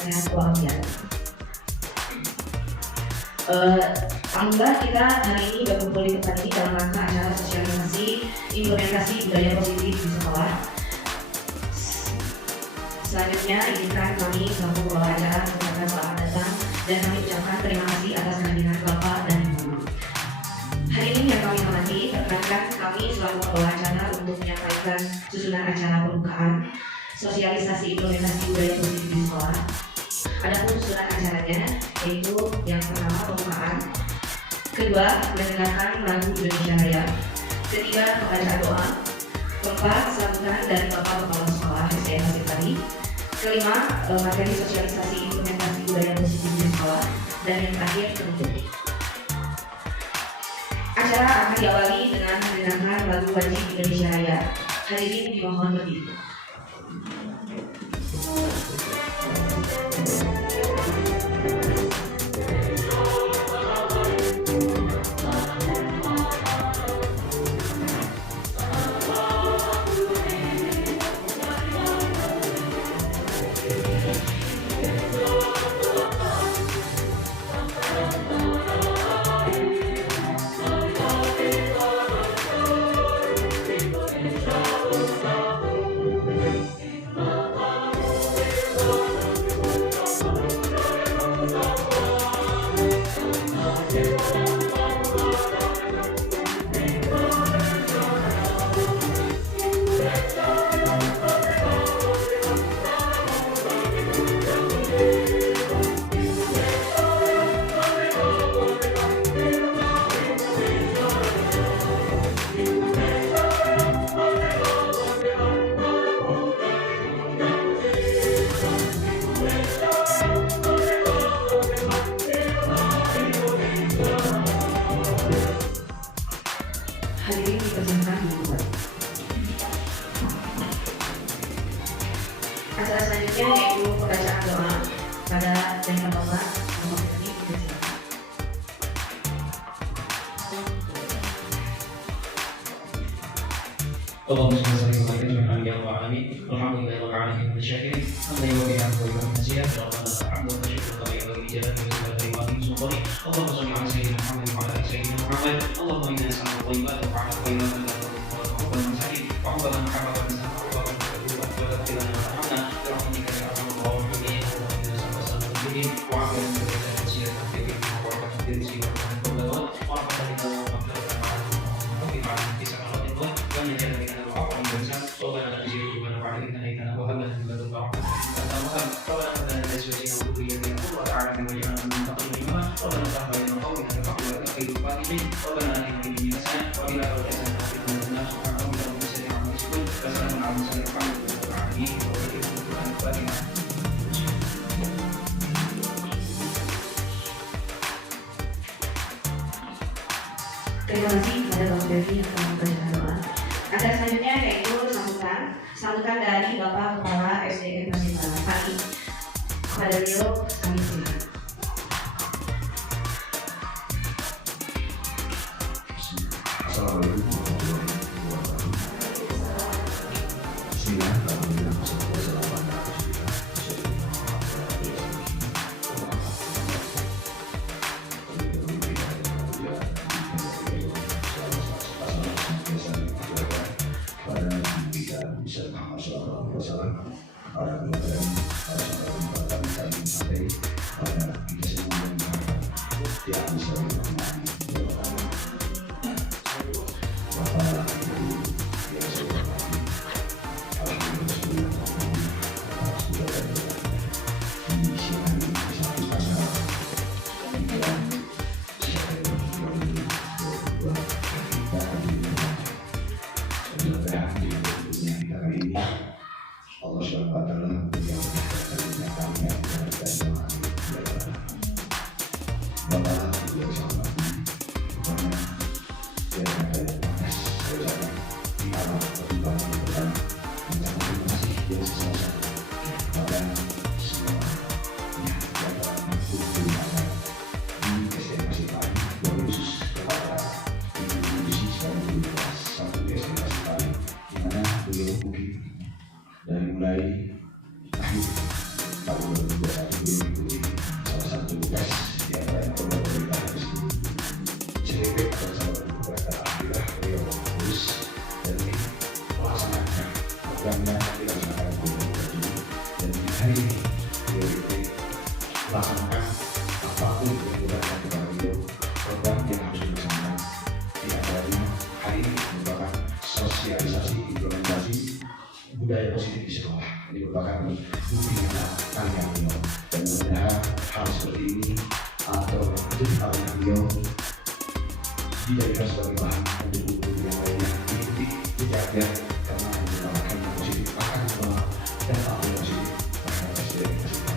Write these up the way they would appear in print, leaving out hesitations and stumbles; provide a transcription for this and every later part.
sehat walafiat. Alhamdulillah kita hari ini berkumpul di tempat ini dalam rangka acara sosialisasi implementasi budaya positif di sekolah. Selanjutnya izinkan kami selaku pembawa acara mengucapkan selamat datang dan kami ucapkan terima kasih atas kehadiran Bapak dan Ibu. Hari ini yang kami hormati, perkenankan kami selaku pembawa acara untuk menyampaikan susunan acara pembukaan sosialisasi implementasi budaya positif di sekolah. Adapun susunan acaranya yaitu yang pertama pembukaan, kedua mendengarkan lagu Indonesia Raya, ketiga pembacaan doa, keempat sambutan dari Bapak Kepala Sekolah SDN Pasir Tadi, kelima materi sosialisasi implementasi budaya positif di sekolah, dan yang terakhir penutup. Acara akan diawali dengan mendengarkan lagu wajib Indonesia Raya. Hadirin dimohon berdiri. Hadirin dipersilakan dibuat. Acara selanjutnya yaitu pembacaan doa pada dengan Bapak Muhammad Tadi. Dipersilakan. Allahumma shalli ala sayyidina Muhammad wa ala alihi wa sahbihi wa ala syakirin Allahu wa bihamdihi wa nasiya rabbana alhamdu wa syukru wa ila jalali wa karimati subhani Allahumma shalli ala sayyidina Muhammad wa ala ali sayyidina Muhammad Allahumma inna nas'aluka thayyiban wa ala thayyiban wa masakin wa hubban mahabbatan wa wa taqilana wa rahmana bi rahmatika ya arhamar rahimin Allahumma sallallahu alaihi wa ala alihi wa sahbihi wa ala Terima kasih kepada Bang Devi yang telah membacakan doa. Acara selanjutnya yaitu sambutan dari Bapak Kepala SDN Pasir Tadi. Kepada beliau kami silakan. Assalamualaikum warahmatullahi wabarakatuh. Allah Subhanahu wa taala yang kami Bapak yang sama karena saya ada saya di awal pertimbangan pertama mengucapkan terima kasih yang sesama pada semua yang dalam pertimbangan di SDN Pasir Tadi dan khusus kepada Ibu Lucy sebagai guru kelas 1 SDN Pasir Tadi di mana beliau mungkin dari mulai tahun 2022 hari ini beliau laksanakan apapun yang diberikan kepada beliau, program yang harus dilaksanakan. Di antaranya hari ini merupakan sosialisasi implementasi budaya positif di sekolah. Ini merupakan bukti nyata karya beliau, dan mudah-mudahan hal seperti ini atau menjadi karya beliau dijadikan sebagai bahan untuk guru yang lainnya diikuti dijaga, karena merupakan yang positif akan membawa dampak yang positif terhadap presiden kita.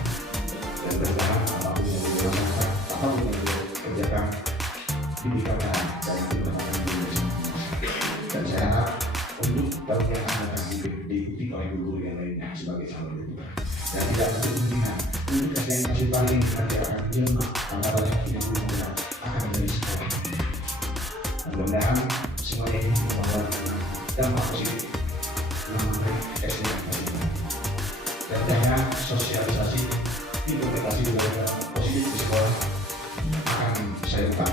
Dan mudah-mudahan apapun yang beliau lakukan, apapun yang beliau kerjakan diberikan dan diberkati beliau semua. Dan saya harap untuk tahun yang akan datang diikuti oleh guru yang lainnya sebagai calon guru. Dan tidak ada kemungkinan untuk SDN Pasir Paling nanti akan menjelma karena banyak yang guru akan menjadi sekolah. Mudah-mudahan semua ini membawa dampak positif mengenai SDN Pasir Paling. Dan dengan sosialisasi implementasi budaya positif di sekolah akan saya buka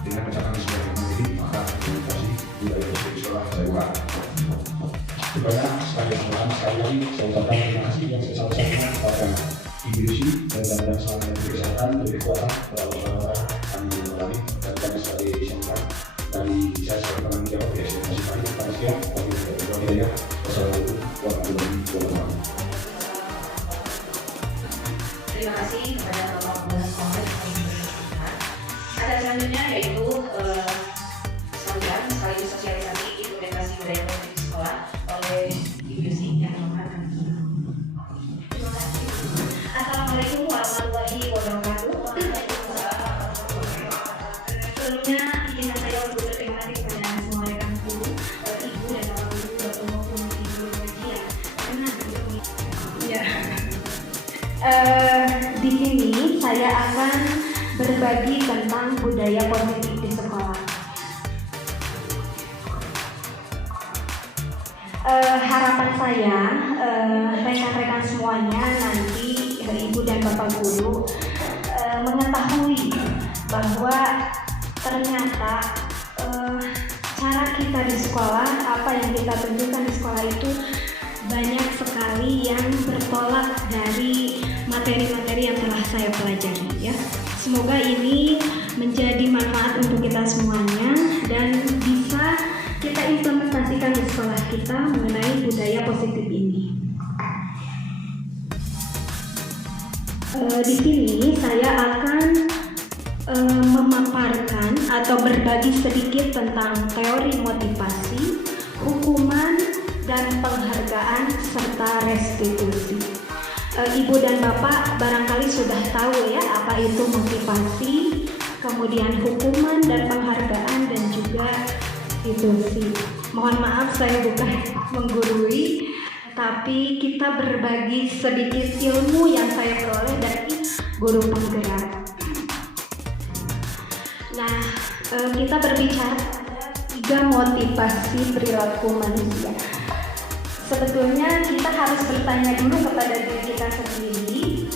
dengan mencatatkan sebuah teknologi, maka implementasi budaya positif di sekolah saya buka. Supaya sekali lagi saya ucapkan terima kasih yang sebesar-besarnya kepada Ibu Lucy dan mudah-mudahan selama yang kesehatan lebih kuat dalam orang-orang kami mengalami dan kami sebagai syarikat dari saya sebagai penanggung jawab di SDN Pasir Paling. Terima kasih. Wassalamualaikum warahmatullahi wabarakatuh. Terima kasih kepada Bapak Kepala Sekolah yang kami berkenan. Ada selanjutnya yaitu sambutan sekaligus sosialisasi implementasi budaya positif di sekolah oleh Ibu Yusi yang melakukan. Terima kasih. Assalamualaikum warahmatullahi wabarakatuh. Sebelumnya izin saya untuk berterima kasih kepada semua rekan guru, ibu dan bapak guru, bapak maupun ibu pengajian karena ya. Di sini saya akan berbagi tentang budaya positif di sekolah. Harapan saya rekan-rekan semuanya nanti ibu dan bapak guru mengetahui bahwa ternyata cara kita di sekolah, apa yang kita tunjukkan di sekolah itu banyak sekali yang bertolak dari materi-materi yang telah saya pelajari ya. Semoga ini menjadi manfaat untuk kita semuanya dan bisa kita implementasikan di sekolah kita mengenai budaya positif ini. Di sini saya akan memaparkan atau berbagi sedikit tentang teori motivasi, hukuman, dan penghargaan serta restitusi. Ibu dan Bapak barangkali sudah tahu ya apa itu motivasi, kemudian hukuman dan penghargaan, dan juga restitusi. Mohon maaf saya bukan menggurui, tapi kita berbagi sedikit ilmu yang saya peroleh dari guru penggerak. Nah, kita berbicara ada 3 motivasi perilaku manusia. Sebetulnya kita harus bertanya dulu kepada diri kita sendiri,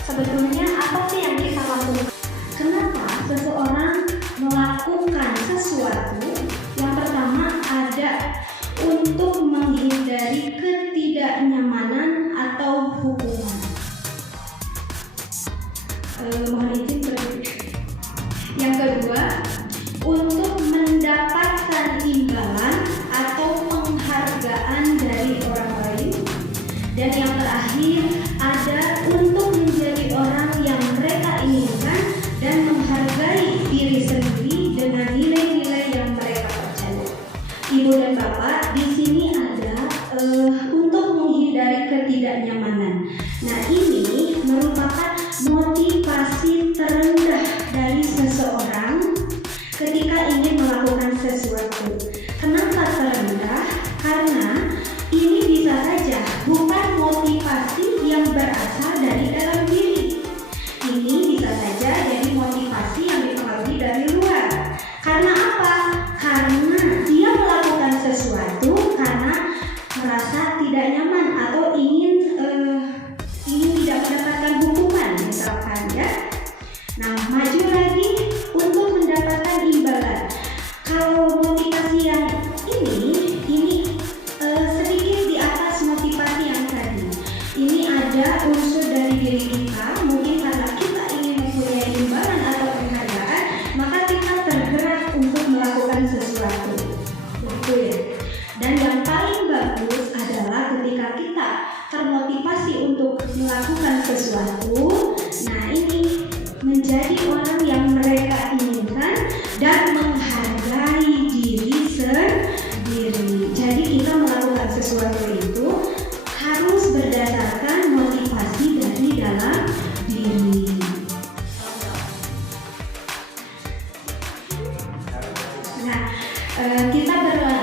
sebetulnya apa sih yang kita lakukan? Kenapa seseorang melakukan sesuatu? Yang pertama ada untuk menghindari ketidaknyamanan atau hukuman. Mohon izin berikut. Yang kedua, untuk mendapatkan imbalan atau penghargaan dari orang lain. Dan yang terakhir ada untuk menjadi orang yang mereka inginkan dan menghargai diri sendiri dengan nilai-nilai yang mereka percaya. Ibu dan Bapak, di sini ada untuk menghindari ketidaknyamanan. Nah, ini merupakan motivasi terendah dari seseorang ketika ingin melakukan sesuatu. Kenapa terendah? Karena ini bisa saja bukan motivasi yang berasal dari dalam diri. Ini bisa saja jadi motivasi yang dipengaruhi dari luar. Karena apa? Karena dia melakukan sesuatu karena merasa tidak nyaman atau ingin ada unsur dari diri kita, mungkin karena kita ingin mempunyai imbalan atau penghargaan, maka kita tergerak untuk melakukan sesuatu. Betul ya? Dan yang paling bagus adalah ketika kita termotivasi untuk melakukan sesuatu, nah ini menjadi orang yang mereka inginkan dan menghargai diri sendiri. Jadi kita melakukan sesuatu itu harus berdasarkan motivasi dari dalam diri. Nah, kita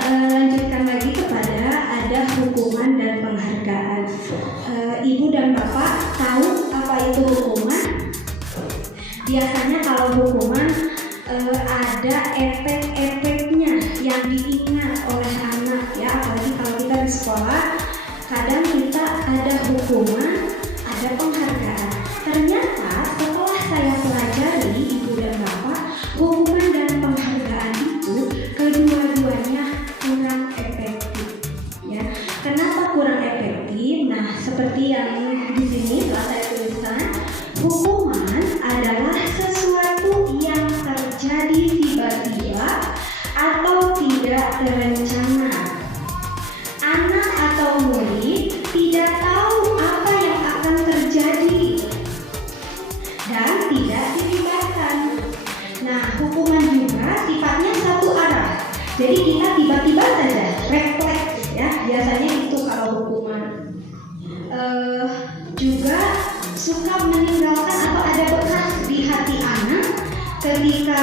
lanjutkan lagi kepada ada hukuman dan penghargaan. Ibu dan Bapak tahu apa itu hukuman? Biasanya kalau hukuman ada efek-efeknya yang diingat oleh anak ya, apalagi kalau kita di sekolah, kadang kita ada hukuman, ada penghargaan. Ternyata setelah saya pelajari Ibu dan Bapak, hukuman dan penghargaan itu kedua-duanya kurang efektif ya. Kenapa kurang efektif? Nah, seperti yang di sini telah saya tuliskan, hukuman adalah sesuatu yang terjadi tiba-tiba atau tidak terencana. Anak atau murid tidak tahu apa yang akan terjadi dan tidak dilibatkan. Nah, hukuman juga sifatnya satu arah. Jadi kita tiba-tiba saja refleks ya. Biasanya itu kalau hukuman. Juga suka meninggalkan atau ada bekas di hati anak. Ketika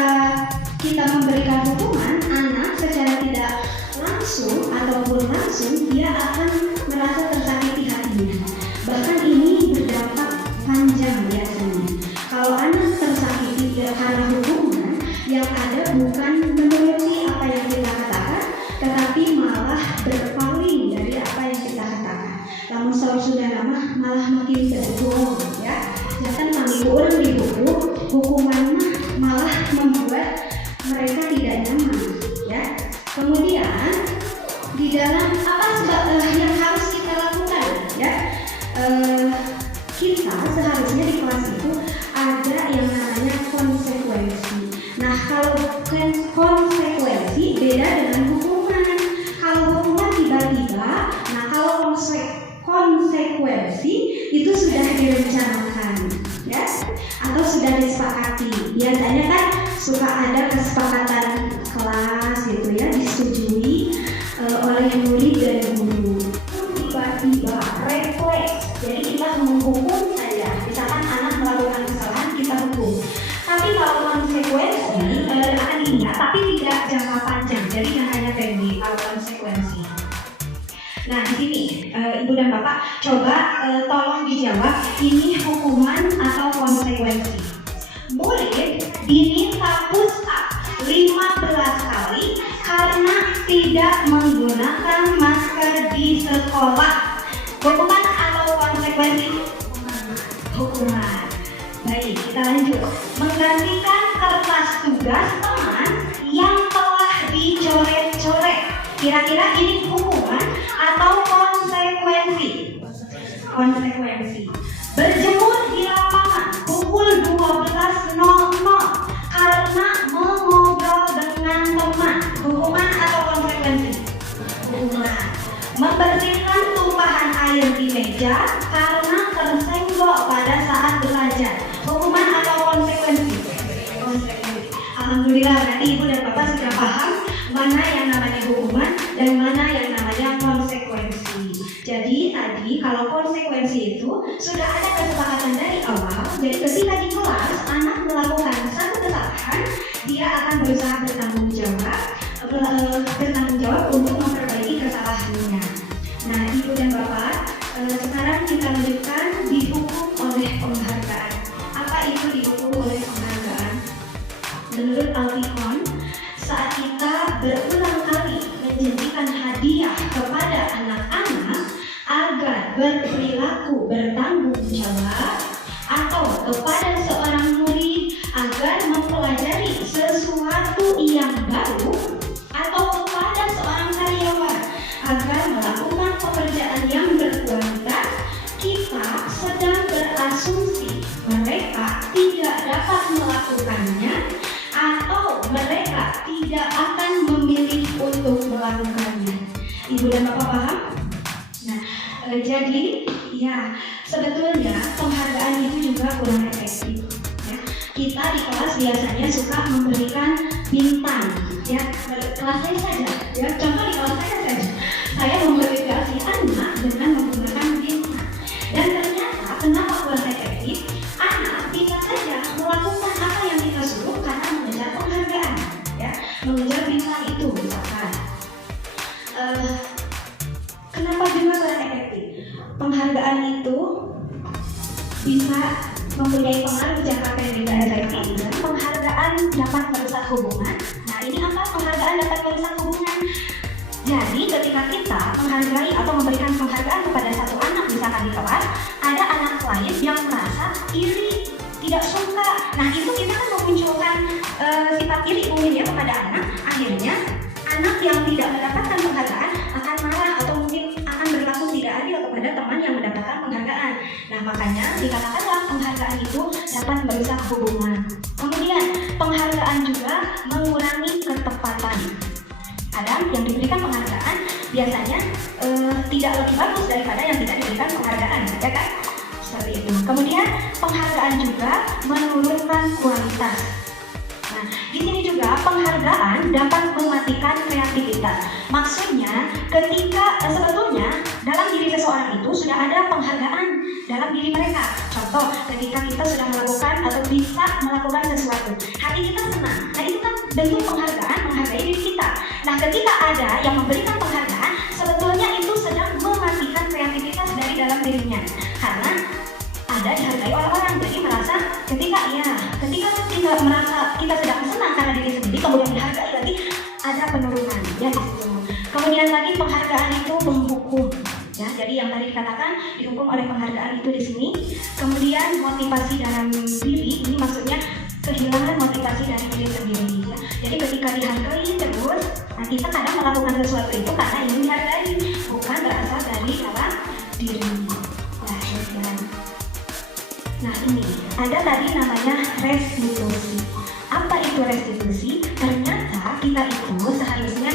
kita memberikan hukuman, anak secara tidak langsung ataupun langsung dia akan merasa tersakiti hatinya. Bahkan ini berdampak panjang biasanya. Kalau anak tersakiti karena hukuman, yang ada bukan menuruti apa yang kita katakan, tetapi malah berpaling dari apa yang kita katakan. Namun sudah lama malah makin berbohong ya. Jangan kami orang di buku, hukuman malah membuat mereka tidak nyaman ya. Kemudian di dalam apa yang harus kita lakukan ya, kita seharusnya di kelas itu ada yang namanya konsekuensi. Nah, kalau konsekuensi beda dengan hukuman. Kalau hukuman tiba-tiba, nah kalau konsekuensi itu sudah direncanakan ya, atau sudah disepakati. Biasanya kan suka ada kesepakatan kelas gitu ya, disetujui oleh murid dan guru. Tiba-tiba refleks, jadi kita menghukum saja. Misalkan anak melakukan kesalahan, kita hukum. Tapi kalau konsekuensi akan diingat, tapi tidak jangka panjang. Jadi yang hanya pendek kalau konsekuensi. Nah, di sini Ibu dan Bapak coba tolong dijawab, ini hukuman atau konsekuensi. Murid diminta push up 15 kali karena tidak menggunakan masker di sekolah. Hukuman atau konsekuensi? Hukuman. Baik, kita lanjut. Menggantikan kertas tugas teman yang telah dicoret-coret. Kira-kira ini hukuman atau konsekuensi? Konsekuensi. Berjemur di lapangan pukul 12.00 karena mengobrol dengan teman. Hukuman atau konsekuensi? Hukuman. Membersihkan tumpahan air di meja karena tersenggol pada saat belajar. Hukuman atau konsekuensi? Konsekuensi. Alhamdulillah, nanti Ibu dan Bapak sudah paham mana yang namanya hukuman dan mana yang namanya konsekuensi. Jadi tadi kalau konsekuensi itu sudah ada kesepakatan dari awal. Jadi ketika di kelas anak melakukan satu kesalahan, dia akan berusaha bertanggung jawab untuk memperbaiki kesalahannya. Nah, Ibu dan Bapak, sekarang kita lanjutkan dihukum oleh penghargaan. Apa itu dihukum oleh penghargaan? Menurut Altikon, saat kita berulang kali menjanjikan hadiah kepada anak-anak agar berperilaku bertanggung jawab, atau kepada seorang murid agar mempelajari sesuatu yang baru, atau kepada seorang karyawan agar melakukan pekerjaan yang berkualitas, kita kita sedang berasumsi mereka tidak dapat melakukannya atau mereka tidak akan memilih untuk melakukannya. Ibu dan Bapak paham? Nah, jadi ya sebetulnya penghargaan itu juga kurang efektif. Ya. Kita di kelas biasanya suka memberikan bintang, ya kelas saya saja. Ya, contoh di kelas saya saja, saya memotivasi anak dengan menggunakan bintang. Dan ternyata kenapa kurang efektif? Anak bisa saja melakukan apa yang kita suruh karena mengejar penghargaan, ya mengejar bintang itu misalkan. Kenapa juga kurang efektif? Penghargaan itu bisa mempunyai pengaruh jangka pendek dan efektif. Penghargaan dapat merusak hubungan. Nah, ini apa penghargaan dapat merusak hubungan? Jadi ketika kita menghargai atau memberikan penghargaan kepada satu anak misalkan di kelas, ada anak lain yang merasa iri, tidak suka. Nah, itu kita kan memunculkan sifat iri mungkin ya kepada anak. Akhirnya anak yang tidak mendapatkan penghargaan akan marah atau mungkin akan berlaku tidak adil kepada teman yang mendapatkan penghargaan. Nah, makanya dikatakanlah penghargaan itu dapat merusak hubungan. Kemudian penghargaan juga mengurangi ketepatan. Ada yang diberikan penghargaan biasanya tidak lebih bagus daripada yang tidak diberikan penghargaan, ya kan? Seperti itu. Kemudian penghargaan juga menurunkan kualitas. Nah, di sini juga penghargaan dapat mematikan kreativitas. Maksudnya, ketika sebetulnya dalam diri seseorang itu sudah ada penghargaan dalam diri mereka. Contoh, ketika kita sudah melakukan atau bisa melakukan sesuatu, hati kita senang. Nah, itu kan bentuk penghargaan, menghargai diri kita. Nah, ketika ada yang memberikan penghargaan, sebetulnya itu sedang mematikan kreativitas dari dalam dirinya. Karena ada dihargai orang-orang, jadi merasa ketika kita merasa kita sedang senang karena diri sendiri, kemudian dihargai lagi, ada penurunan ya di situ. Kemudian lagi penghargaan itu menghukum, ya. Jadi yang tadi dikatakan dihukum oleh penghargaan itu di sini. Kemudian motivasi dalam diri, ini maksudnya kehilangan motivasi dari diri sendiri. Ya. Jadi ketika dihargai terus, nah kita kadang melakukan sesuatu itu karena ingin dihargai, bukan berasal dari dalam diri. Nah ini, ada tadi namanya restitusi. Apa itu restitusi? Ternyata kita itu seharusnya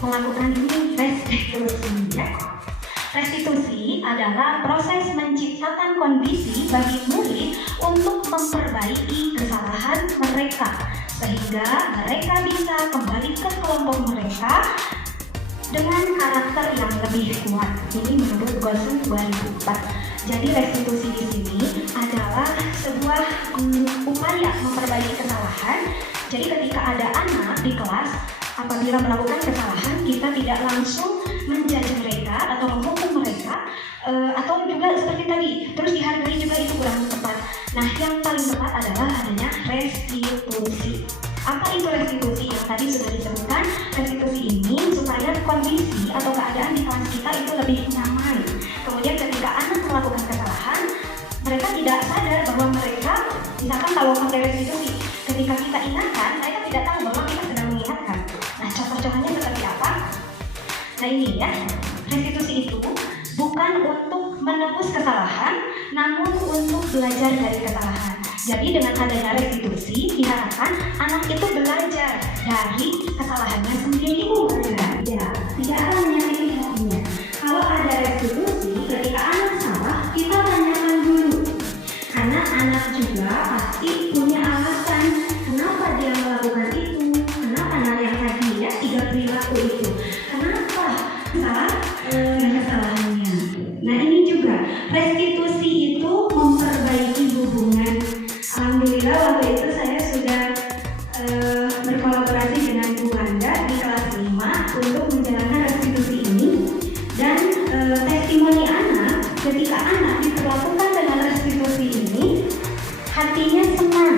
melakukan ini restitusi. Ya. Restitusi adalah proses menciptakan kondisi bagi murid untuk memperbaiki kesalahan mereka sehingga mereka bisa kembali ke kelompok mereka dengan karakter yang lebih kuat. Ini menurut Gosen 2004. Jadi restitusi di sini adalah sebuah upaya memperbaiki kesalahan. Jadi ketika ada anak di kelas apabila melakukan kesalahan, kita tidak langsung menjudge mereka atau menghukum mereka, atau juga seperti tadi terus dihargai juga itu kurang tepat. Nah, yang paling tepat adalah adanya restitusi. Apa itu restitusi? Yang tadi sudah disebutkan, restitusi ini supaya kondisi atau keadaan di kelas kita itu lebih nyaman. Kemudian ketika anak melakukan kesalahan, mereka tidak sadar bahwa mereka, misalkan kalau pakai restitusi, ketika kita ingatkan, mereka tidak tahu bahwa kita sedang mengingatkan. Nah, contoh-contohnya seperti apa? Nah ini ya, restitusi itu bukan untuk menebus kesalahan, namun untuk belajar dari kesalahan. Jadi dengan adanya restitusi, diharapkan anak itu belajar dari kesalahannya sendiri. Ya, tidak akan menyakiti hatinya. Kalau ada restitusi, ketika anak salah, kita tanyakan dulu. Karena anak juga pasti punya alasan kenapa dia melakukan itu, kenapa anak yang tadi ya, 3 perilaku itu, kenapa salah kesalahannya. Nah ini juga, restitusi itu memperbaiki hubungan. Alhamdulillah waktu itu saya sudah berkolaborasi dengan Bu Wanda di kelas 5 untuk menjalankan restitusi ini. Dan testimoni anak, ketika anak diperlakukan dengan restitusi ini, hatinya senang.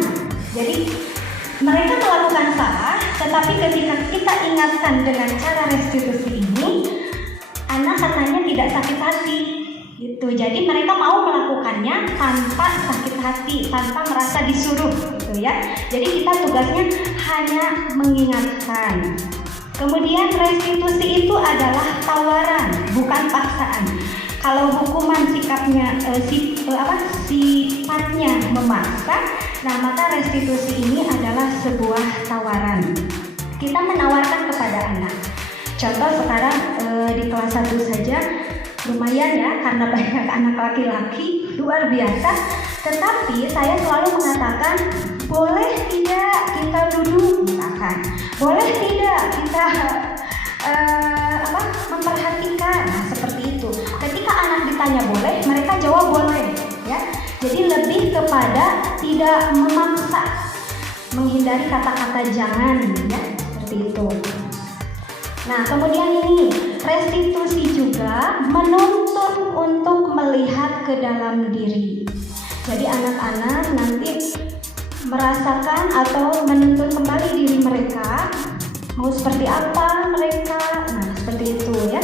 Jadi mereka melakukan salah, tetapi ketika kita ingatkan dengan cara restitusi ini, anak katanya tidak sakit hati. Gitu. Jadi mereka mau melakukannya tanpa sakit hati, tanpa merasa disuruh, gitu ya. Jadi kita tugasnya hanya mengingatkan. Kemudian restitusi itu adalah tawaran, bukan paksaan. Kalau hukuman sifatnya memaksa, nah maka restitusi ini adalah sebuah tawaran. Kita menawarkan kepada anak. Contoh sekarang di kelas 1 saja lumayan ya, karena banyak anak laki-laki, luar biasa. Tetapi saya selalu mengatakan, boleh tidak kita duduk misalkan, boleh tidak kita memperhatikan. Nah seperti itu. Ketika anak ditanya boleh, mereka jawab boleh ya. Jadi lebih kepada tidak memaksa, menghindari kata-kata jangan ya, seperti itu. Nah kemudian ini restitusi juga menuntun untuk melihat ke dalam diri. Jadi anak-anak nanti merasakan atau menuntun kembali diri mereka, mau seperti apa mereka. Nah seperti itu ya.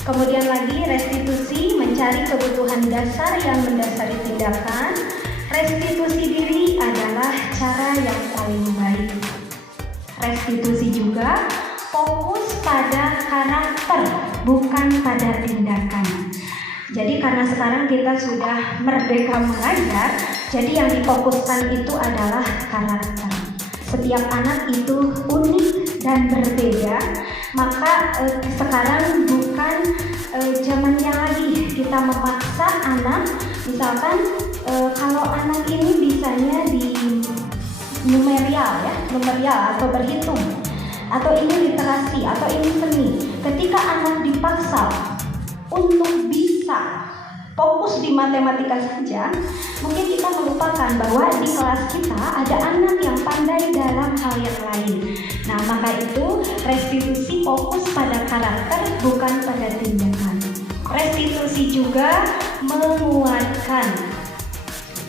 Kemudian lagi restitusi mencari kebutuhan dasar yang mendasari tindakan. Restitusi diri adalah cara yang paling baik. Restitusi juga fokus pada karakter, bukan pada tindakan. Jadi karena sekarang kita sudah merdeka mengajar, jadi yang difokuskan itu adalah karakter. Setiap anak itu unik dan berbeda, maka sekarang bukan zamannya lagi kita memaksa anak. Misalkan kalau anak ini bisanya di numerial atau berhitung, atau ini literasi, atau ini seni. Ketika anak dipaksa untuk bisa fokus di matematika saja, mungkin kita melupakan bahwa di kelas kita ada anak yang pandai dalam hal yang lain. Nah, maka itu restitusi fokus pada karakter, bukan pada tindakan. Restitusi juga menguatkan.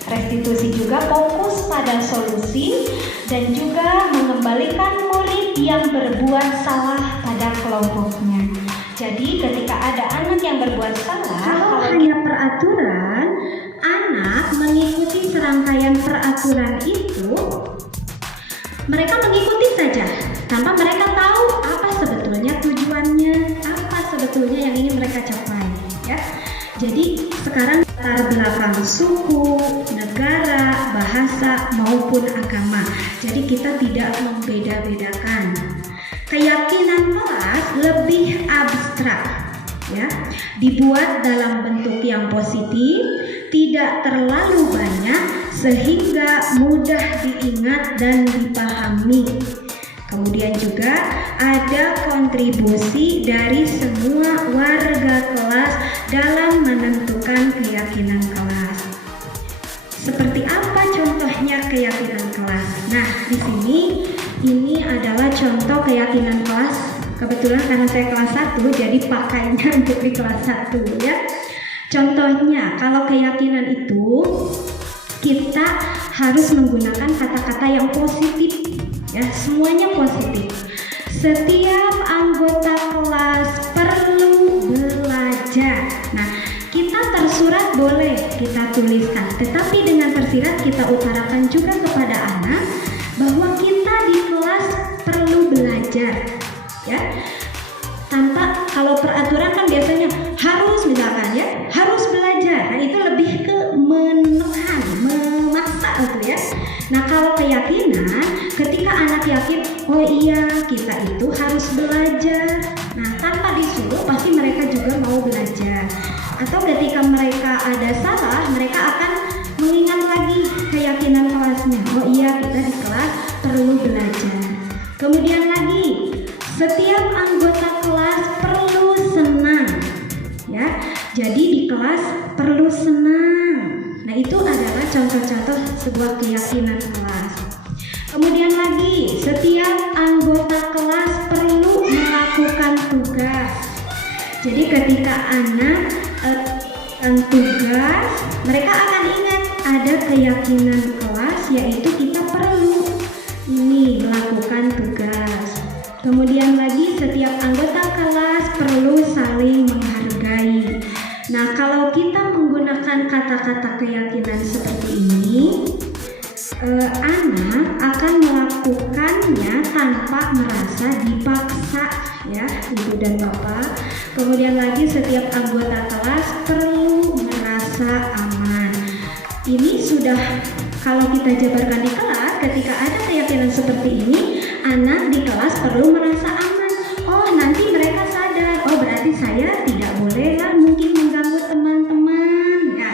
Restitusi juga fokus pada solusi dan juga mengembalikan murid yang berbuat salah pada kelompoknya. Jadi ketika ada anak yang berbuat salah, kalau hanya peraturan, anak mengikuti serangkaian peraturan itu, mereka mengikuti saja tanpa mereka tahu apa sebetulnya tujuannya, apa sebetulnya yang ingin mereka capai ya. Jadi sekarang latar belakang suku, negara, bahasa maupun agama. Jadi kita tidak membeda-bedakan. Keyakinan kelas lebih abstrak ya, dibuat dalam bentuk yang positif, tidak terlalu banyak sehingga mudah diingat dan dipahami. Kemudian juga ada kontribusi dari semua warga kelas dalam menentukan keyakinan kelas. Seperti apa contohnya keyakinan kelas? Nah, di sini ini adalah contoh keyakinan kelas. Kebetulan karena saya kelas 1, jadi pakainya untuk di kelas 1 ya. Contohnya, kalau keyakinan itu kita harus menggunakan kata-kata yang positif ya, semuanya positif. Setiap anggota kelas perlu belajar. Nah, kita tersurat boleh kita tuliskan, tetapi dengan tersirat kita utarakan juga kepada anak bahwa kita di kelas perlu belajar ya. Tanpa, kalau peraturan kan biasanya harus misalkan ya, harus belajar. Nah, itu lebih ke menekan, memaksa gitu ya. Nah, kalau keyakinan, ketika anak yakin, oh iya kita itu harus belajar. Nah, tanpa disuruh pasti mereka juga mau belajar. Atau ketika mereka ada salah, mereka akan mengingat lagi keyakinan kelasnya. Oh iya kita di kelas perlu belajar. Kemudian lagi, setiap anggota kelas perlu senang ya. Jadi di kelas perlu senang. Nah, itu adalah contoh-contoh sebuah keyakinan kelas. Kemudian lagi, setiap anggota kelas perlu melakukan tugas. Jadi ketika anak tugas, mereka akan ingat ada keyakinan kelas, yaitu kita perlu ini melakukan tugas. Kemudian lagi, setiap anggota kelas perlu saling menghargai. Nah, kalau kita menggunakan kata-kata keyakinan seperti ini, anak akan melakukannya tanpa merasa dipaksa, ya Ibu dan Bapak. Kemudian lagi setiap anggota kelas perlu merasa aman. Ini sudah kalau kita jabarkan di kelas, ketika ada keyakinan seperti ini, anak di kelas perlu merasa aman. Oh, nanti mereka sadar, oh berarti saya tidak boleh lah mungkin mengganggu teman-teman, ya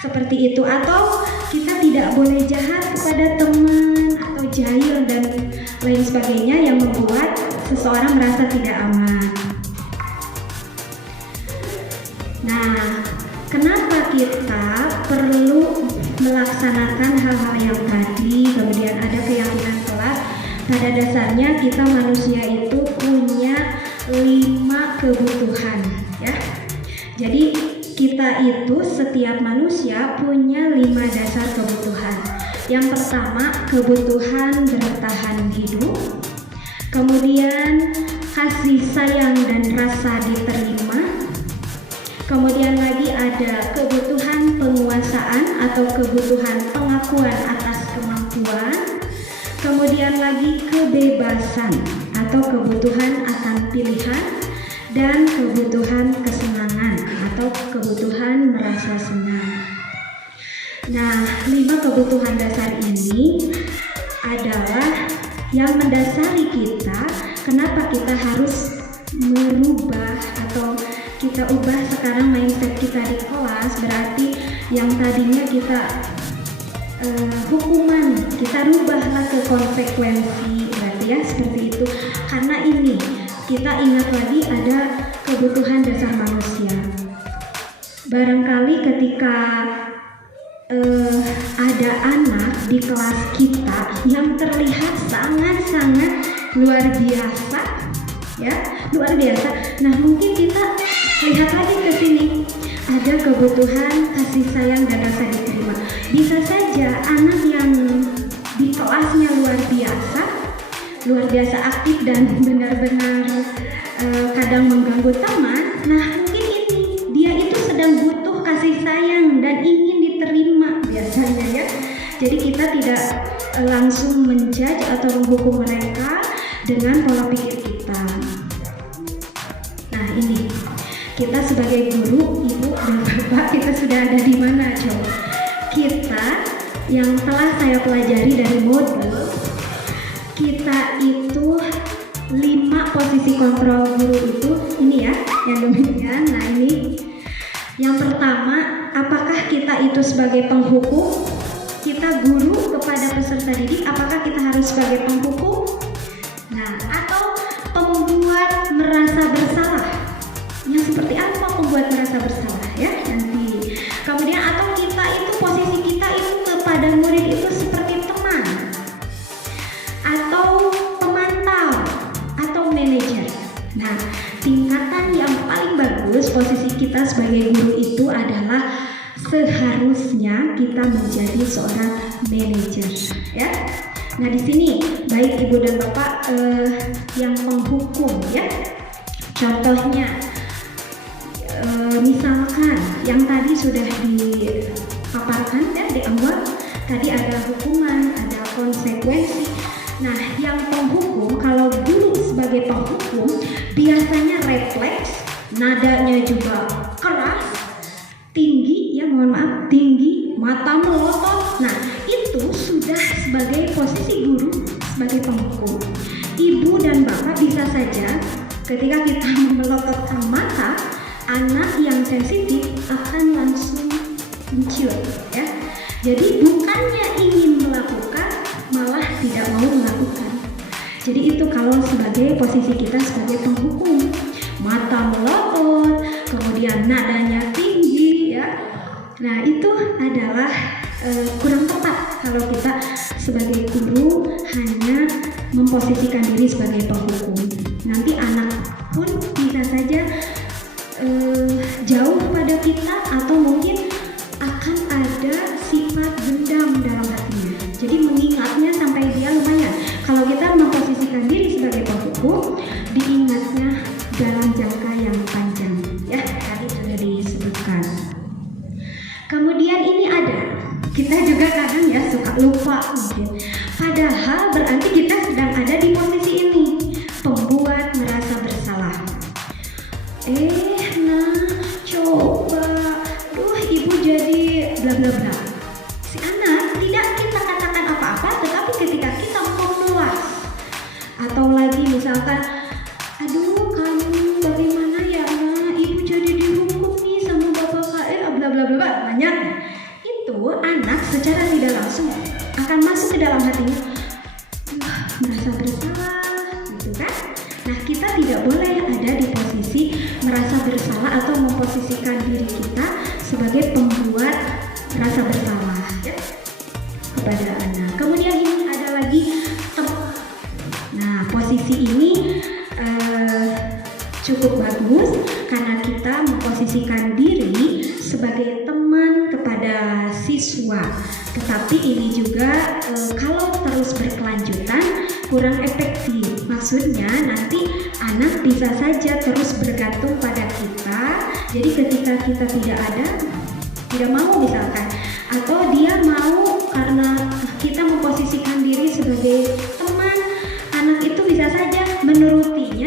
seperti itu. Atau kita tidak boleh jahat kepada teman atau jahil dan lain sebagainya yang membuat seseorang merasa tidak aman. Nah, kenapa kita perlu melaksanakan hal-hal yang tadi? Kemudian ada keyakinan kelas. Pada dasarnya kita manusia itu punya 5 kebutuhan, ya. Jadi kita itu setiap manusia punya 5 dasar kebutuhan. Yang pertama, kebutuhan bertahan hidup. Kemudian kasih sayang dan rasa diterima. Kemudian lagi ada kebutuhan penguasaan atau kebutuhan pengakuan atas kemampuan. Kemudian lagi kebebasan atau kebutuhan akan pilihan, dan kebutuhan kesenangan atau kebutuhan merasa senang. Nah, 5 kebutuhan dasar ini adalah yang mendasari kita kenapa kita harus merubah atau kita ubah sekarang mindset kita di kelas. Berarti yang tadinya kita hukuman, kita rubahlah ke konsekuensi, berarti ya seperti itu. Karena ini kita ingat lagi ada kebutuhan dasar manusia. Barangkali ketika ada anak di kelas kita yang terlihat sangat-sangat luar biasa, ya luar biasa. Nah mungkin kita lihat lagi ke sini, ada kebutuhan kasih sayang dan rasa diterima. Bisa saja anak yang di kelasnya luar biasa aktif dan benar-benar kadang mengganggu teman. Nah mungkin ini dia itu sedang butuh kasih sayang dan ingin diterima biasanya, ya. Jadi kita tidak langsung menjudge atau menghukum mereka dengan pola pikir kita. Nah ini kita sebagai guru, ibu dan bapak, kita sudah ada di mana coba? Kita yang telah saya pelajari dari modul, kita itu 5 posisi kontrol guru itu ini ya, yang demikian. Nah ini yang pertama, apakah kita itu sebagai penghukum? Kita guru kepada peserta didik, apakah kita harus sebagai penghukum? Nah, atau pembuat merasa bersalah? Yang seperti apa membuat merasa bersalah, ya nanti. Kemudian atau kita itu posisi kita itu kepada murid itu seperti teman atau pemantau atau manajer. Nah, tingkatan yang paling bagus posisi kita sebagai guru itu adalah seharusnya kita menjadi seorang manajer, ya. Nah di sini baik ibu dan bapak yang penghukum, ya. Contohnya misalkan yang tadi sudah dipaparkan ya di awal, tadi ada hukuman, ada konsekuensi. Nah yang penghukum, kalau guru sebagai penghukum biasanya refleks, nadanya juga keras, tinggi, ya mohon maaf, tinggi, mata melotot. Nah itu sudah sebagai posisi guru sebagai penghukum. Ibu dan bapak bisa saja ketika kita melototkan mata, anak yang sensitif akan langsung menciut, ya. Jadi bukannya ingin melakukan, malah tidak mau melakukan. Jadi itu kalau sebagai posisi kita sebagai penghukum, mata melotot, kemudian nadanya tinggi, ya. Nah itu adalah kurang tepat kalau kita sebagai guru hanya memposisikan diri sebagai penghukum. Nanti anak pun bisa saja jauh pada kita atau mungkin akan ada sifat dendam dalam hatinya. Jadi mengingatnya sampai dia lumayan. Kalau kita memposisikan diri sebagai penghukum, diingatnya dalam jangka yang panjang, ya tadi sudah disebutkan. Kemudian ini ada, kita juga kadang ya suka lupa mungkin. Padahal berarti kita sedang ada di posisi ini, pembuat merasa bersalah. Coba, ibu jadi bla bla bla. Si anak tidak kita katakan apa-apa, tetapi ketika kita memperluas, atau lagi misalkan, aduh kamu bagaimana ya nak, ibu jadi dihukum nih sama bapak bla bla bla banyak. Itu anak secara tidak langsung akan masuk ke dalam hatinya, merasa bersalah, gitu kan? Nah, kita tidak boleh ada di posisi merasa bersalah atau memposisikan diri kita sebagai pembuat rasa bersalah, ya, kepada anak. Kemudian ini ada lagi Nah, posisi ini cukup bagus karena kita memposisikan diri sebagai teman kepada siswa. Tetapi ini juga kalau terus berkelanjutan kurang efektif. Maksudnya nanti anak bisa saja terus bergantung pada kita. Jadi ketika kita tidak mau misalkan, atau dia mau karena kita memposisikan diri sebagai teman, anak itu bisa saja menuruti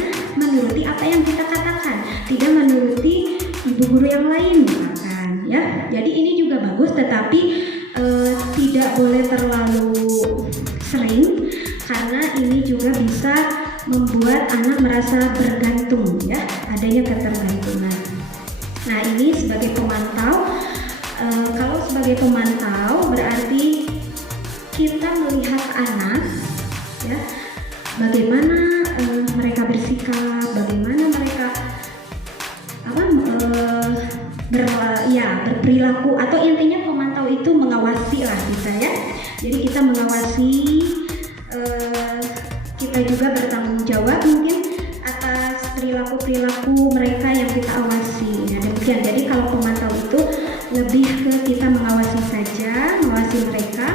apa yang kita katakan, tidak menuruti ibu guru yang lain misalkan, ya. Jadi ini juga bagus, tetapi tidak boleh terlalu sering karena ini juga bisa membuat anak merasa bergantung, ya, adanya ketergantungan. Nah, ini sebagai pemantau, kalau sebagai pemantau berarti kita melihat anak, ya, bagaimana mereka bersikap, bagaimana mereka berperilaku, atau intinya pemantau itu mengawasi lah kita, ya. Jadi kita mengawasi, kita juga bertanggung jawab mungkin atas perilaku mereka yang kita awasi. Nah, demikian. Jadi kalau pemantau itu lebih ke kita mengawasi saja, mengawasi mereka,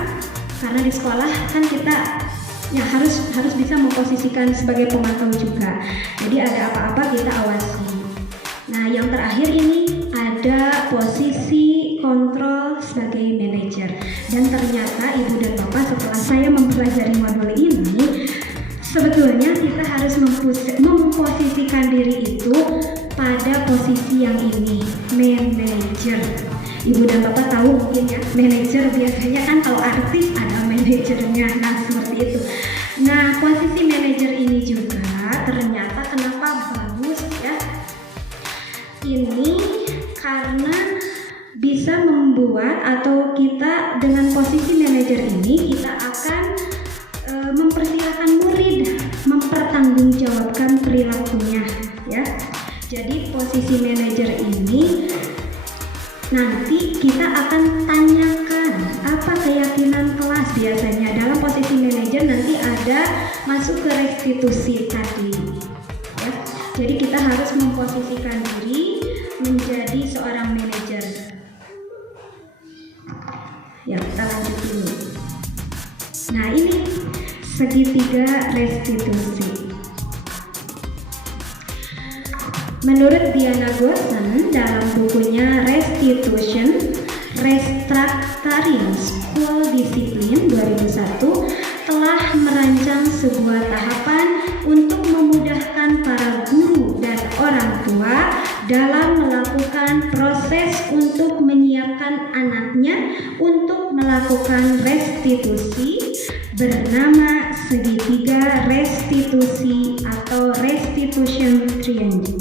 karena di sekolah kan kita ya harus bisa memposisikan sebagai pemantau juga. Jadi ada apa-apa kita awasi. Nah, yang terakhir ini ada posisi kontrol sebagai manajer. Dan ternyata ibu dan bapak, setelah saya mempelajari modul ini, sebetulnya kita harus memposisikan diri itu pada posisi yang ini, manajer. Ibu dan bapak tahu mungkin ya, manajer biasanya kan kalau artis ada manajernya, nah seperti itu. Nah, posisi manajer ini juga ternyata kenapa bagus, ya, ini karena bisa membuat, atau kita dengan posisi manajer ini kita akan mempersilahkan murid mempertanggungjawabkan perilakunya, ya. Jadi posisi manajer ini nanti kita akan tanyakan apa keyakinan kelas. Biasanya dalam posisi manajer nanti ada masuk ke restitusi tadi, ya. Jadi kita harus memposisikan diri menjadi seorang manajer. Ya, kita lanjut dulu. Nah, ini segitiga restitusi. Menurut Diana Gosson dalam bukunya Restitution, Restructuring School Discipline 2001 telah merancang sebuah tahapan untuk memudahkan para guru dan orang tua dalam melakukan proses untuk menyiapkan anaknya untuk melakukan restitusi, bernama segitiga restitusi atau restitution triangle.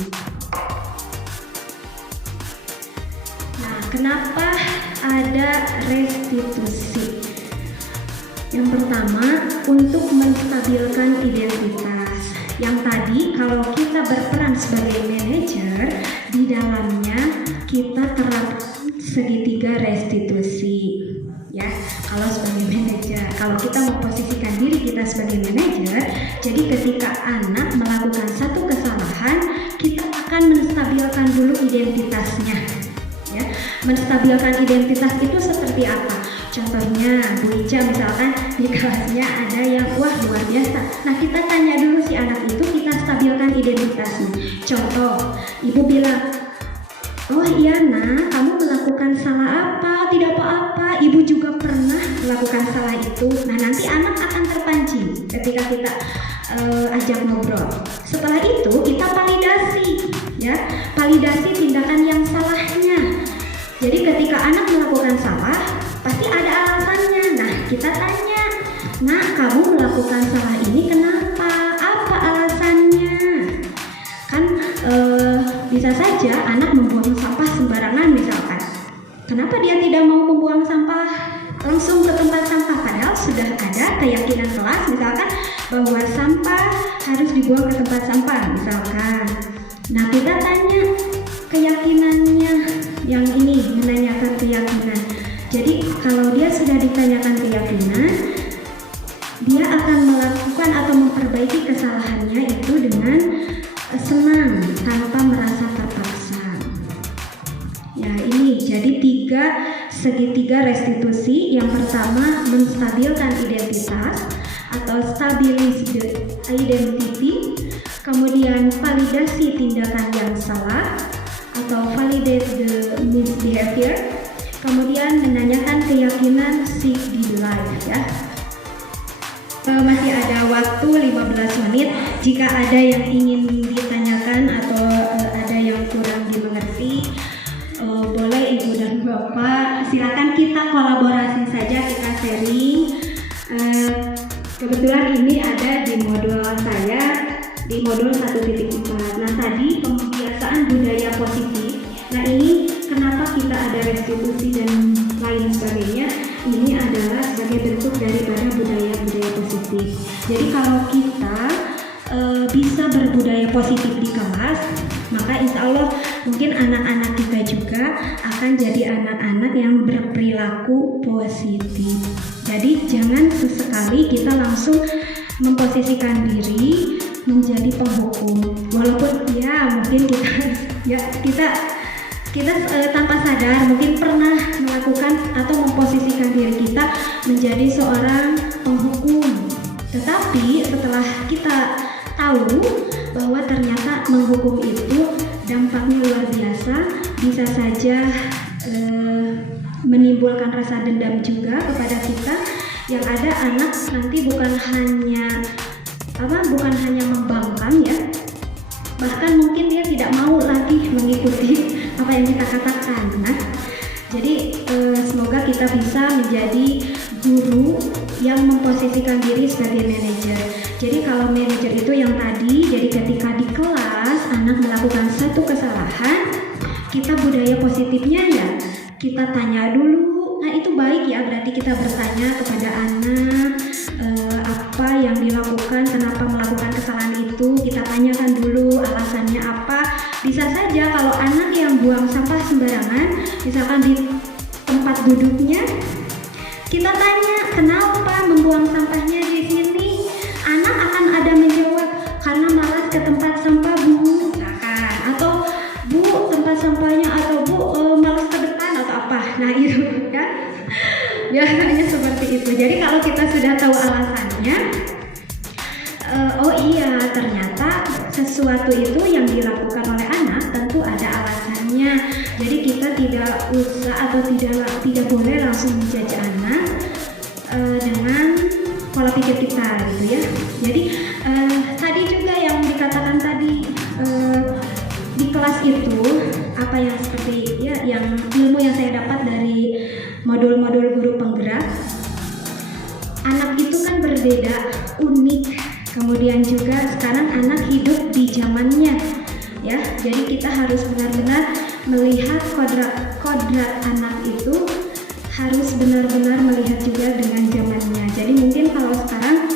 Nah, kenapa ada restitusi? Yang pertama, untuk menstabilkan identitas. Yang tadi, kalau kita berperan sebagai manajer, di dalamnya kita terapkan segitiga restitusi. Ya, kalau sebagai manajer, kalau kita memposisikan diri kita sebagai manajer, jadi ketika anak melakukan satu kesalahan, kita akan menstabilkan dulu identitasnya. Ya, menstabilkan identitas itu seperti apa? Contohnya, Bu Ica misalkan di kelasnya ada yang wah luar biasa. Nah, kita tanya dulu si anak itu, kita stabilkan identitasnya. Contoh, ibu bilang, oh iya nak, kamu melakukan salah apa? Tidak apa-apa, ibu juga pernah melakukan salah itu, nah nanti anak akan terpancing ketika kita ajak ngobrol. Setelah itu kita validasi, ya, validasi tindakan yang salahnya. Jadi ketika anak melakukan salah, pasti ada alasannya. Nah, kita tanya, "Nak, kamu melakukan salah ini kenapa? Apa alasannya?" Kan bisa saja anak membuang sampah sembarangan misalkan. Kenapa dia tidak mau membuang sampah langsung ke tempat sampah, padahal sudah ada keyakinan kelas misalkan bahwa sampah harus dibuang ke tempat sampah misalkan. Nah, kita tanya keyakinannya, yang ini menanyakan keyakinan. Jadi kalau dia sudah ditanyakan keyakinan, dia akan melakukan atau memperbaiki kesalahannya itu dengan senang tanpa merasa terpaksa. Ya, ini jadi segitiga restitusi. Yang pertama, menstabilkan identitas atau stabilize the identity, kemudian validasi tindakan yang salah atau validate the misbehavior, kemudian menanyakan keyakinan seek the life, ya. Masih ada waktu 15 menit. Jika ada yang ingin ditanyakan atau ada yang kurang dimengerti, boleh Ibu dan Bapak silakan kita kolaborasi saja, kita sharing. Kebetulan ini ada di modul saya, di modul 1.4. Nah, tadi pembiasaan budaya positif. Nah, ini kenapa kita ada restitusi dan lain sebagainya, ini adalah sebagai bentuk daripada budaya-budaya positif. Jadi kalau kita bisa berbudaya positif di kelas, maka insya Allah mungkin anak-anak kita juga akan jadi anak-anak yang berperilaku positif. Jadi jangan sesekali kita langsung memposisikan diri menjadi penghukum, walaupun ya mungkin kita tanpa sadar mungkin pernah melakukan atau memposisikan diri kita menjadi seorang penghukum. Tetapi setelah kita tahu bahwa ternyata menghukum itu dampaknya luar biasa, bisa saja menimbulkan rasa dendam juga kepada kita. Yang ada anak nanti bukan hanya membangkang, ya, bahkan mungkin dia tidak mau lagi mengikuti apa yang kita katakan. Nah, jadi semoga kita bisa menjadi guru yang memposisikan diri sebagai manajer. Jadi kalau manajer itu yang tadi, jadi ketika di kelas anak melakukan satu kesalahan, kita budaya positifnya ya kita tanya dulu. Nah, itu baik ya, berarti kita bertanya kepada anak apa yang dilakukan, kenapa melakukan kesalahan itu, kita tanyakan dulu alasannya apa. Bisa saja kalau anak yang buang sampah sembarangan, misalkan di tempat duduknya, kita tanya kenapa membuang sampahnya di sini, anak akan ada menjawab karena malas ke tempat sampah, Bu, misalkan, atau Bu tempat sampahnya, atau Bu malas ke depan atau apa. Nah, itu kan biasanya seperti itu. Jadi kalau kita sudah tahu alasannya, oh iya, ternyata sesuatu itu yang dilakukan oleh anak tentu ada alasannya. Jadi kita tidak usah atau tidak boleh langsung menjudge anak dengan pola pikir kita, gitu ya. Jadi tadi juga yang dikatakan tadi di kelas itu apa yang seperti ya, yang ilmu yang saya dapat dari modul-modul guru penggerak, anak itu kan berbeda, unik. Kemudian juga sekarang anak hidup di zamannya, ya. Jadi kita harus benar-benar melihat kodrat anak itu, harus benar-benar melihat juga dengan zamannya. Jadi mungkin kalau sekarang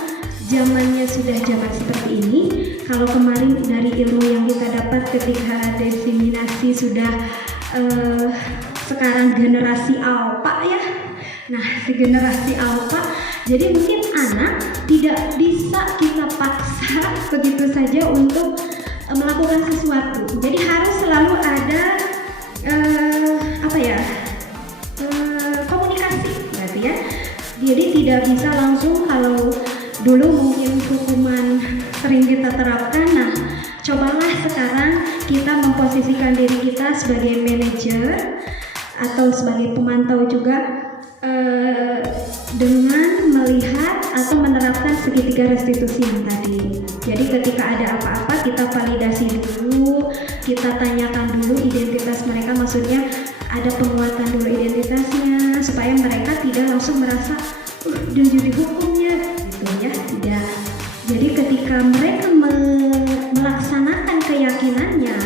zamannya sudah zaman seperti ini, kalau kemarin dari ilmu yang kita dapat ketika diseminasi sudah sekarang generasi alpha, ya. Nah, si generasi alpha, jadi mungkin anak tidak bisa kita paksa begitu saja untuk melakukan sesuatu. Jadi harus selalu ada komunikasi, berarti ya. Jadi tidak bisa langsung, kalau dulu mungkin hukuman sering kita terapkan. Nah, cobalah sekarang kita memposisikan diri kita sebagai manajer atau sebagai pemantau juga dengan melihat atau menerapkan segitiga restitusi yang tadi. Jadi ketika ada apa-apa kita validasi dulu, kita tanyakan dulu identitas mereka, maksudnya ada penguatan dulu identitasnya supaya mereka tidak langsung merasa udah jadi hukumnya gitu ya, tidak. Jadi ketika mereka melaksanakan keyakinannya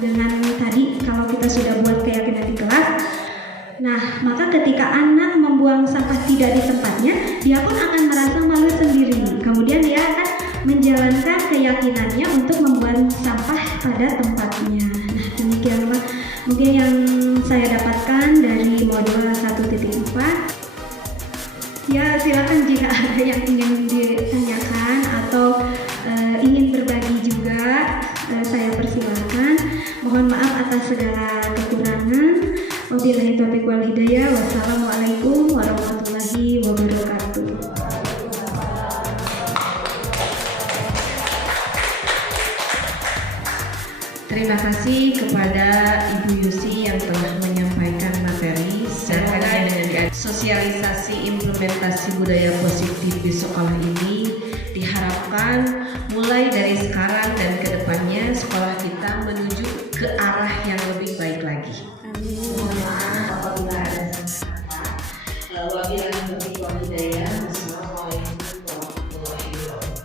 dengan tadi, kalau kita sudah buat keyakinan di kelas, nah maka ketika anak membuang sampah tidak di tempatnya, dia pun akan merasa malu sendiri. Kemudian dia akan menjalankan keyakinannya untuk membuang sampah pada tempatnya. Nah demikian Pak, mungkin yang saya dapatkan dari modul 1.4. Ya silakan jika ada yang ingin ditanyakan atau ingin berbagi juga, saya persilakan. Mohon maaf atas segala kekurangan. Wabillahi taufiq wal hidayah. Wassalamualaikum warahmatullahi wabarakatuh. Terima kasih kepada Ibu Yusi yang telah menyampaikan materi dengan sosialisasi implementasi budaya positif di sekolah ini. Diharapkan mulai dari sekarang dan ke depannya sekolah kita menuju ke arah yang lebih baik lagi. Mohon maaf apabila ada salah. Wabillahi taufiq wal hidayah. Wassalamualaikum warahmatullahi wabarakatuh.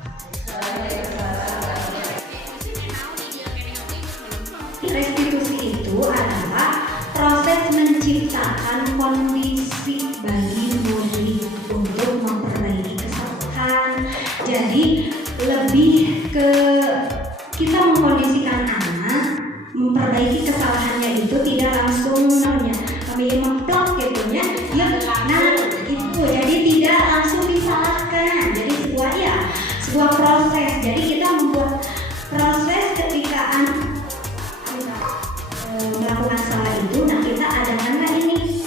Restitusi itu adalah proses menciptakan kondisi bagi murid untuk memperbaiki kesalahan. Jadi lebih ke kita mengkondisikan anak memperbaiki kesalahannya itu tidak langsung namanya kami memplok gitu ya. Nah itu jadi tidak langsung disalahkan. Jadi sebuah proses. Jadi kita membuat proses ketika anak melakukan salah itu, nah kita adakanlah ini,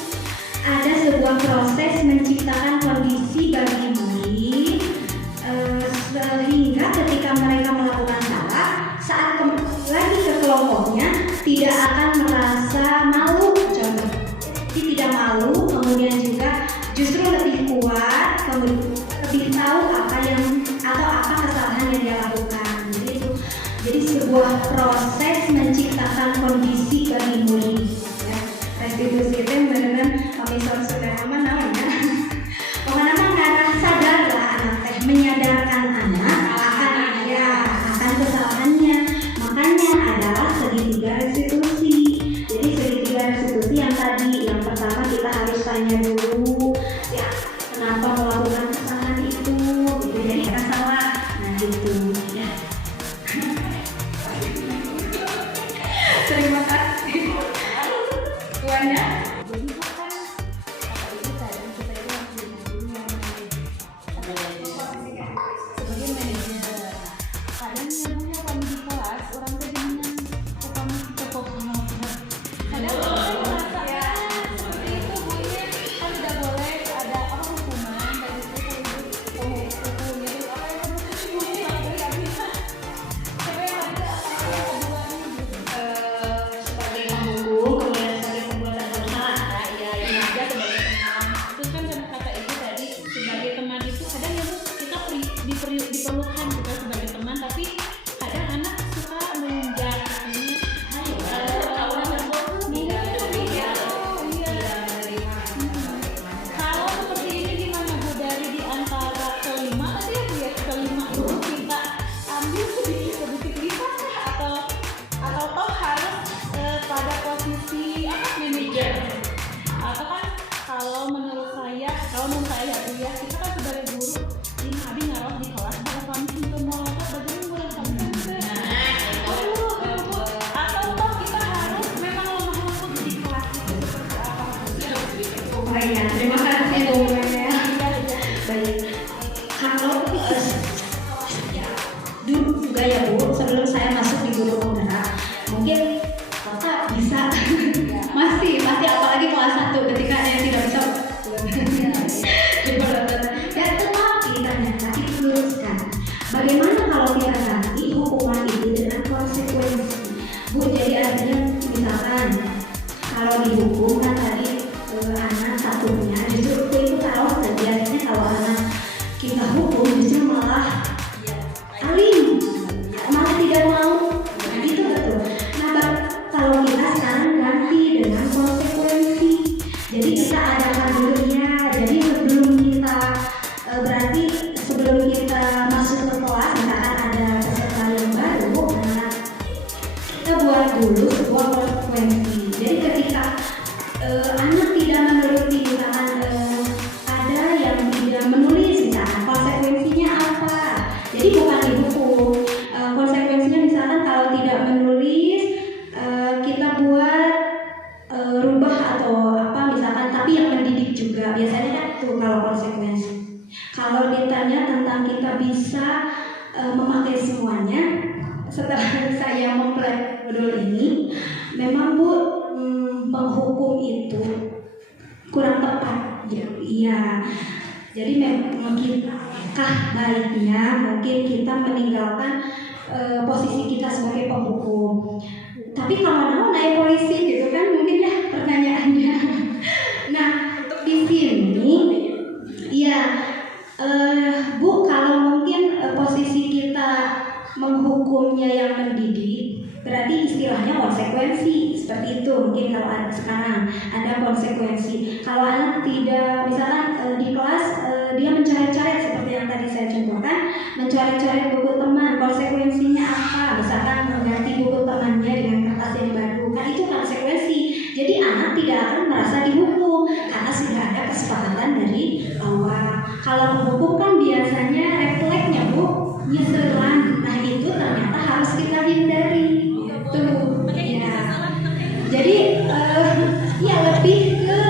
ada sebuah proses menciptakan kondisi bagi murid sehingga ketika mereka melakukan salah, saat kembali lagi ke kelompoknya tidak akan merasa malu, contoh, tidak malu, kemudian juga justru lebih kuat, kemudian lebih tahu apa kesalahan yang dia lakukan. Jadi sebuah proses menciptakan kondisi bagi murid. Ya. Restitusi itu benar-benar kami sudah namanya. Pokoknya ngarah sadarlah anak teh, menyadarkan anak akan kesalahannya. Makanya adalah segitiga restitusi. Jadi segitiga restitusi yang tadi, yang pertama kita harus tanya dulu, ya kenapa melakukan kesalahan itu, gitu. Jadi kita salah, nah gitu. Ya. tuh kalau konsekuensi. Kalau ditanya tentang kita bisa memakai semuanya, setelah saya mempelajari modul ini, memang Bu, menghukum itu kurang tepat. Iya. Jadi memang baiknya mungkin kita meninggalkan posisi kita sebagai penghukum. Tapi kalau mau naik polisi gitu kan mungkin ya pertanyaannya. Nah, di sini ya Bu, kalau mungkin posisi kita menghukumnya yang mendidik, berarti istilahnya konsekuensi seperti itu. Mungkin kalau anak sekarang ada konsekuensi. Kalau anak tidak, misalkan di kelas dia mencoret-coret seperti yang tadi saya contohkan, mencoret-coret buku teman, konsekuensinya apa? Misalkan mengganti buku temannya dengan kertas yang baru, kan itu konsekuensi. Jadi anak tidak akan merasa dihukum karena sudah ada kesepakatan dari awal. Kalau menghukum kan biasanya refleksnya Bu, nyeselan. Nah itu ternyata harus kita hindari. Tuh, ya. Jadi ya lebih ke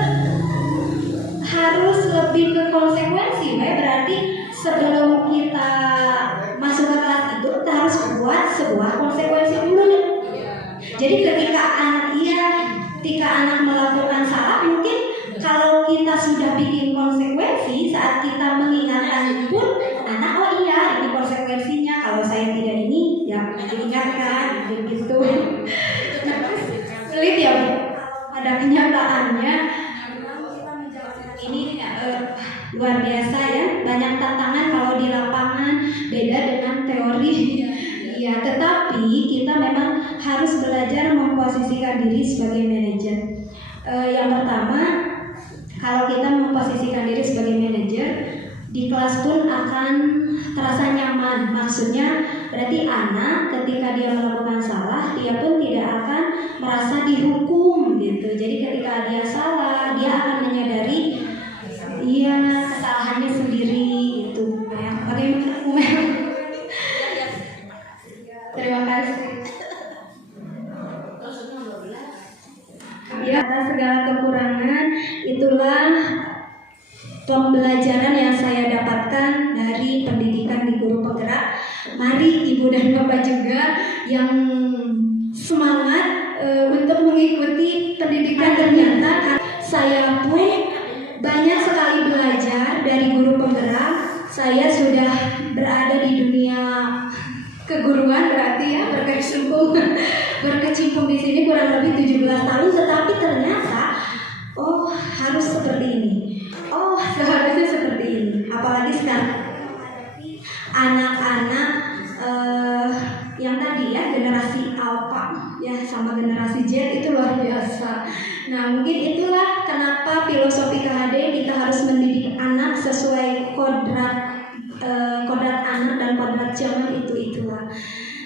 harus lebih ke konsekuensi, berarti sebelum kita masuk ke kelas itu kita harus buat sebuah konsekuensi dulu. Jadi ketika anak melakukan salah, mungkin kalau kita sudah bikin konsekuensi, saat kita mengingatkan pun anak, oh iya ini konsekuensinya, kalau saya tidak ini ya diingatkan gitu. Sulit ya Bu, pada kenyataannya ini luar biasa ya, banyak tantangan kalau di lapangan, beda dengan teori. Ya, tetapi kita memang harus belajar memposisikan diri sebagai manajer. Yang pertama, kalau kita memposisikan diri sebagai manajer, di kelas pun akan terasa nyaman. Maksudnya berarti anak ketika dia melakukan salah, dia pun tidak akan merasa dihukum gitu. Jadi ketika dia salah, dia akan menyadari kesalahannya sendiri itu. Bagaimana? Terima kasih. Ya, atas segala kekurangan, itulah pembelajaran yang saya dapatkan dari pendidikan di Guru Penggerak. Mari Ibu dan Bapak juga yang semangat untuk mengikuti pendidikan. Ternyata saya pun banyak sekali belajar dari Guru Penggerak. Saya sudah berada di dunia keguruan, berarti ya berkecimpung di sini kurang lebih 17 tahun, tetapi ternyata harus seperti ini, seharusnya seperti ini. Apalagi sekarang anak-anak yang tadi ya generasi Alpha ya sama generasi Z itu luar biasa. Nah mungkin itulah kenapa filosofi KHD kita harus mendidik anak sesuai kodrat anak dan kodrat zaman itulah.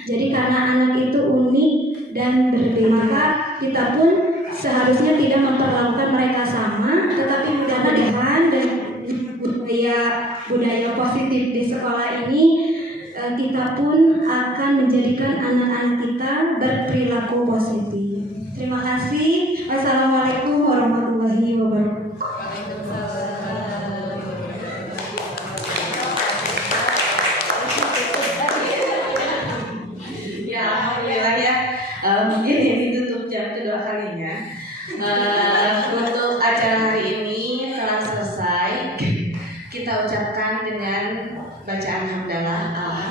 Jadi karena anak itu unik dan berbeda, maka kita pun seharusnya tidak memperlakukan mereka sama, tetapi karena dengan dan budaya positif di sekolah ini, kita pun akan menjadikan anak-anak kita berperilaku positif. Terima kasih. Wassalamualaikum warahmatullahi wabarakatuh. Mungkin ini tutup jam kedua kalinya. Untuk acara hari ini telah selesai. Kita ucapkan dengan bacaan hamdalah.